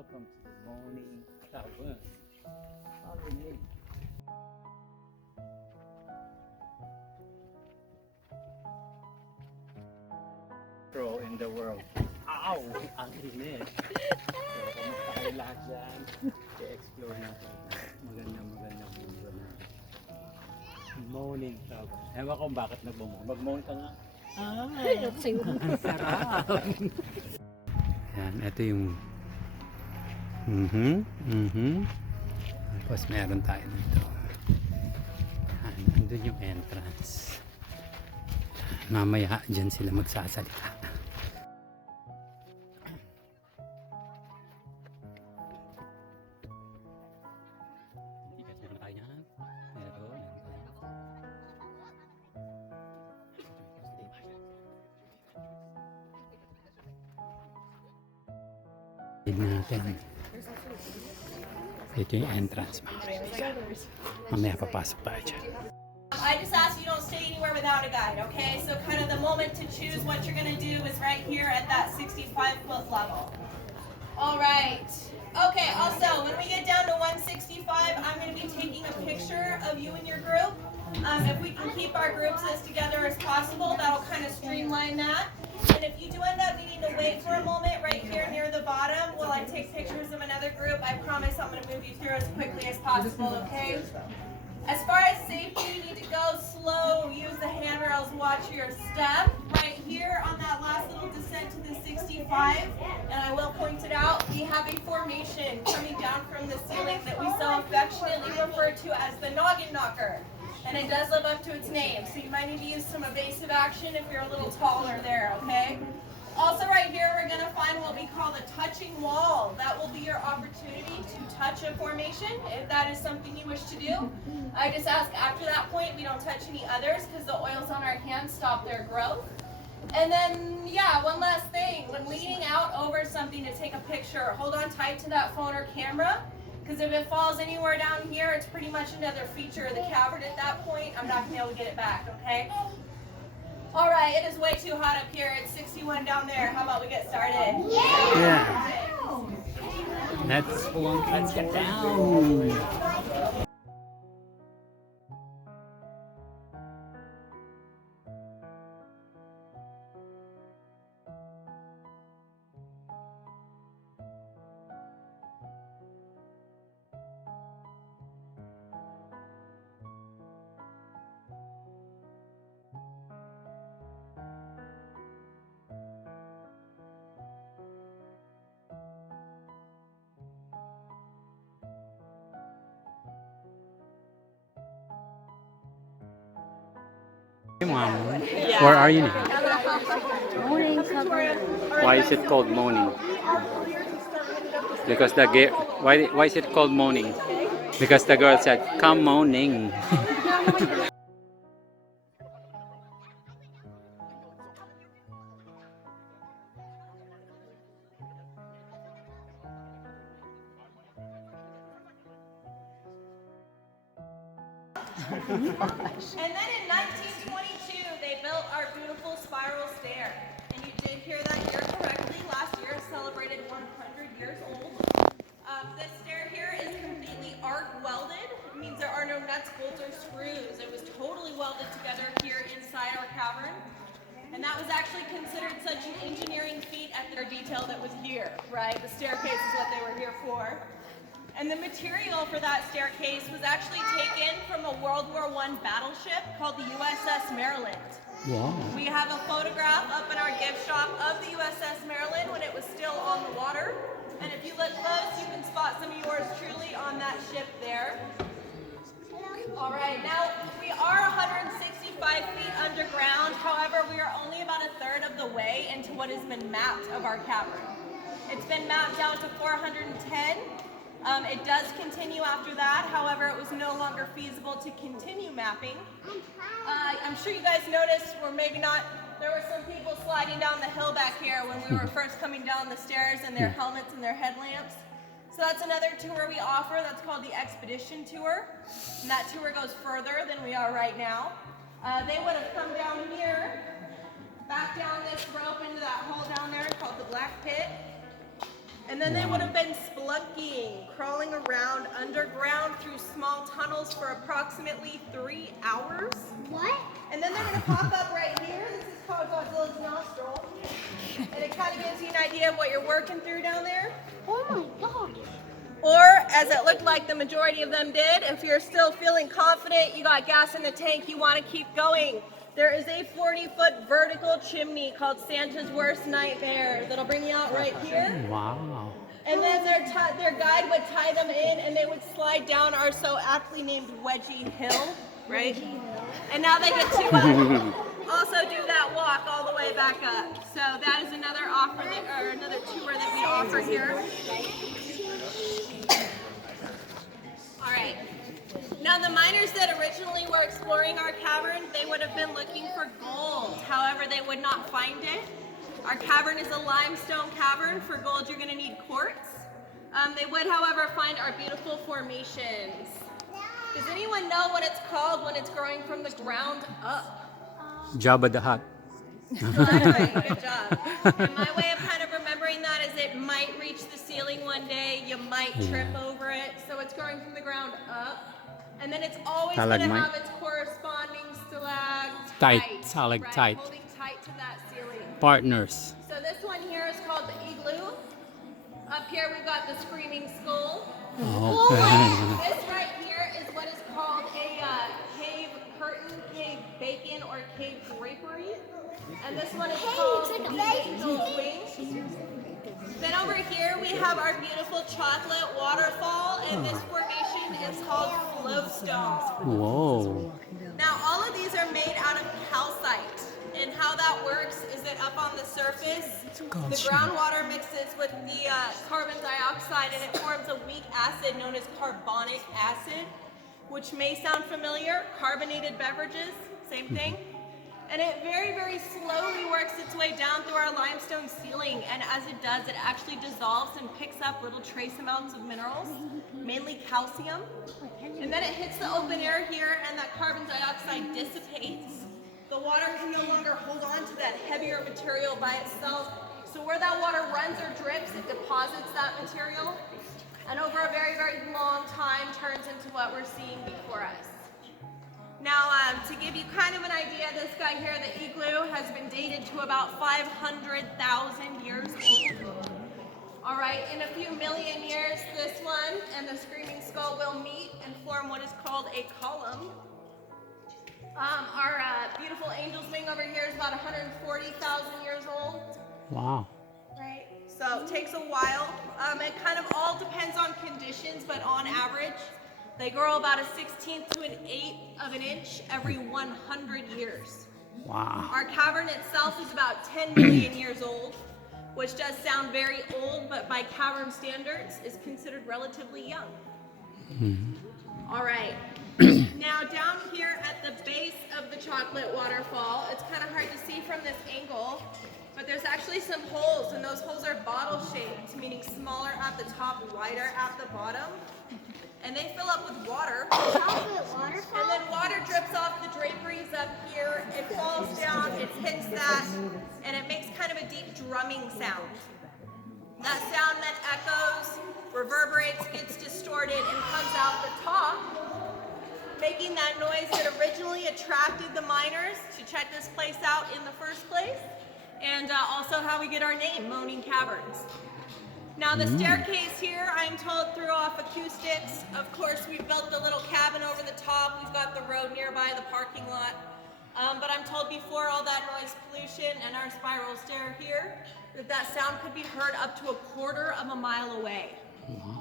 Welcome to the Moaning Caverns. Follow me. Pro in the world. Ow! Ang init. So, kumusta kayo lahat dyan? I-explore natin. Magandang mundo na. Moaning Caverns. Ewan ko bakit nag-moan. Mag-moan ka nga. Sarap! Yan, ito yung tapos meron tayo dito. Nandun yung entrance. Mamaya dyan sila magsasalita. Natin. Ito yung entrance, mga kaibigan. Mamaya papasok tayo dyan. I just ask you don't stay anywhere without a guide, okay? So kind of the moment to choose what you're going to do is right here at that 65-foot level. All right. Okay, also, when we get down to 165, I'm going to be taking a picture of you and your group. If we can keep our groups as together as possible, that'll kind of streamline that. And if you do end up needing to wait for a moment right here near the bottom while I take pictures of another group, I promise I'm going to move you through as quickly as possible, okay? As far as safety, you need to go slow, use the handrails, watch your step. Right here on that last little descent to the 65, and I will point it out, we have a formation coming down from the ceiling that we so affectionately refer to as the noggin knocker. And it does live up to its name, so you might need to use some evasive action if you're a little taller there, okay? Also right here, we're going to find what we call the touching wall. That will be your opportunity to touch a formation, if that is something you wish to do. I just ask after that point, we don't touch any others, because the oils on our hands stop their growth. And then, yeah, one last thing. When leaning out over something to take a picture, hold on tight to that phone or camera. Because if it falls anywhere down here, it's pretty much another feature of the cavern at that point. I'm not going to be able to get it back, okay? All right, it is way too hot up here. It's 61 down there. How about we get started? Yeah. Let's get down. Mom, where are you now? Moaning Caverns. Why is it called moaning? Because the why is it called moaning? Because the girl said, "Come moaning." And then in 1922, they built our beautiful spiral stair. And you did hear that year correctly. Last year it celebrated 100 years old. This stair here is completely arc welded. It means there are no nuts, bolts, or screws. It was totally welded together here inside our cavern. And that was actually considered such an engineering feat at their detail that was here, right? The staircase is what they were here for. And the material for that staircase was actually taken from a World War I battleship called the USS Maryland. Wow. We have a photograph up in our gift shop of the USS Maryland when it was still on the water. And if you look close, you can spot some of yours truly on that ship there. All right, now we are 165 feet underground. However, we are only about a third of the way into what has been mapped of our cavern. It's been mapped down to 410. It does continue after that. However, it was no longer feasible to continue mapping. I'm sure you guys noticed, or maybe not, there were some people sliding down the hill back here when we were first coming down the stairs in their helmets and their headlamps. So that's another tour we offer. That's called the Expedition Tour. And that tour goes further than we are right now. They would have come down here, back down this rope into that hole down there called the Black Pit. And then they would have been split spelunking, crawling around underground through small tunnels for approximately 3 hours. What? And then they're going to pop up right here. This is called Godzilla's nostril. And it kind of gives you an idea of what you're working through down there. Oh my god. Or, as it looked like the majority of them did, if you're still feeling confident, you got gas in the tank, you want to keep going, there is a 40-foot vertical chimney called Santa's Worst Nightmare that'll bring you out right here. Wow. And then their guide would tie them in and they would slide down our so aptly named Wedgie Hill, right? And now they get to also do that walk all the way back up. So that is another offer that, or another tour that we offer here. All right. Now the miners that originally were exploring our cavern, they would have been looking for gold. However, they would not find it. Our cavern is a limestone cavern. For gold, you're going to need quartz. They would, however, find our beautiful formations. Does anyone know what it's called when it's growing from the ground up? Jabba the Hutt. Right, good job. And my way of kind of remembering that is it might reach the ceiling one day, you might trip over it, so it's growing from the ground up. And then it's always going to have its corresponding stalactite, right, holding tight to that ceiling. Partners. So this one here is called the igloo. Up here we've got the screaming skull. Okay. This right here is what is called a cave curtain, cave bacon, or cave drapery. And this one is called the angel's wings. Then over here we have our beautiful chocolate waterfall, and this formation is called flowstones. Whoa. Now all of these are made out of calcite, and how that works is that up on the surface, the groundwater mixes with the carbon dioxide and it forms a weak acid known as carbonic acid, which may sound familiar. Carbonated beverages, same thing. And it very, very slowly works its way down through our limestone ceiling, and as it does, it actually dissolves and picks up little trace amounts of minerals, mainly calcium. And then it hits the open air here, and that carbon dioxide dissipates. The water can no longer hold on to that heavier material by itself. So where that water runs or drips, it deposits that material, and over a very, very long time turns into what we're seeing before us. Now, to give you kind of an idea, this guy here, the igloo, has been dated to about 500,000 years old. All right, in a few million years, this one and the screaming skull will meet and form what is called a column. Our beautiful angel's wing over here is about 140,000 years old. Wow. Right, so it takes a while. It kind of all depends on conditions, but on average, they grow about a 1/16 to an 1/8 of an inch every 100 years. Wow. Our cavern itself is about 10 million years old, which does sound very old, but by cavern standards is considered relatively young. All right. Now down here at the base of the chocolate waterfall, it's kind of hard to see from this angle, but there's actually some holes, and those holes are bottle shaped, meaning smaller at the top, wider at the bottom. And they fill up with water. Chocolate waterfall? And then water drips off the draperies up here. It falls down, it hits that, and it makes kind of a deep drumming sound. That sound then echoes, reverberates, gets distorted, and comes out the top, making that noise that originally attracted the miners to check this place out in the first place, and also how we get our name, Moaning Caverns. Now the staircase here, I'm told, threw off acoustics. Of course, we built the little cabin over the top. We've got the road nearby, the parking lot. But I'm told before all that noise pollution and our spiral stair here, that sound could be heard up to 1/4 of a mile away.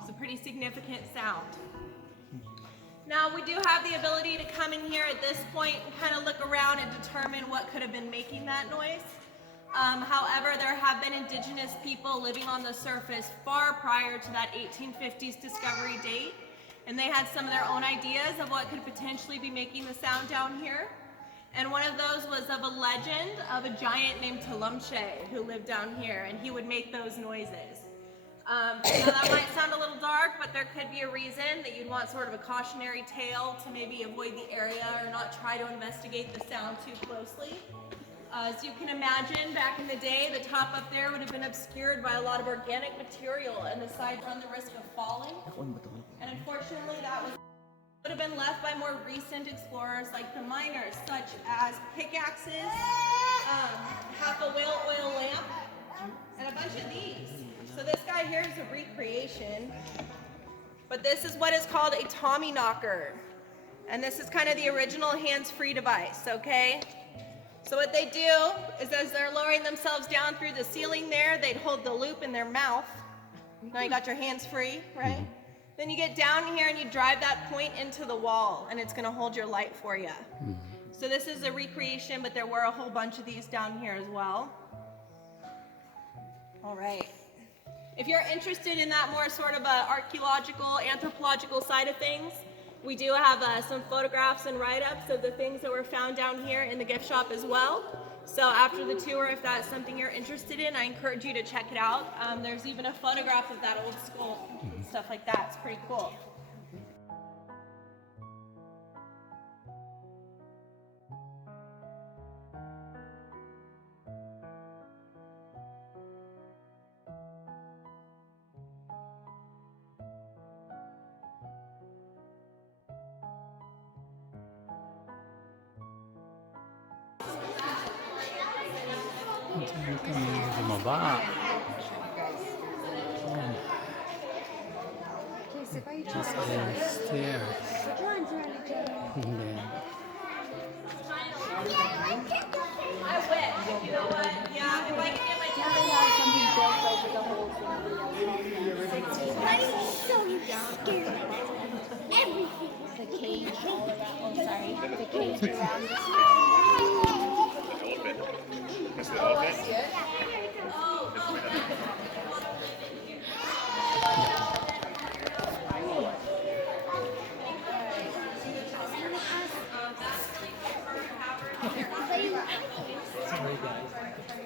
It's a pretty significant sound. Now we do have the ability to come in here at this point and kind of look around and determine what could have been making that noise. However, there have been indigenous people living on the surface far prior to that 1850s discovery date, and they had some of their own ideas of what could potentially be making the sound down here. And one of those was of a legend of a giant named Tecumseh who lived down here, and he would make those noises. Now that might sound a little dark, but there could be a reason that you'd want sort of a cautionary tale to maybe avoid the area or not try to investigate the sound too closely. As you can imagine, back in the day, the top up there would have been obscured by a lot of organic material, and the sides run the risk of falling. And unfortunately, that would have been left by more recent explorers like the miners, such as pickaxes, half a whale oil lamp, and a bunch of these. So this guy here is a recreation, but this is what is called a Tommy knocker. And this is kind of the original hands-free device, okay? So what they do is as they're lowering themselves down through the ceiling there, they'd hold the loop in their mouth. Now you got your hands free, right? Then you get down here and you drive that point into the wall, and it's gonna hold your light for you. So this is a recreation, but there were a whole bunch of these down here as well. All right. If you're interested in that more sort of archaeological, anthropological side of things, we do have some photographs and write-ups of the things that were found down here in the gift shop as well. So after the tour, if that's something you're interested in, I encourage you to check it out. There's even a photograph of that old skull and stuff like that. It's pretty cool. Saan kami bumaba? Just the stairs. And then I wish. You know what? Yeah, if I can get my Something built over the whole thing. I'm so scared. Everything. The cage all around. Oh, sorry. The cage around the That's the elephant. sorry guys.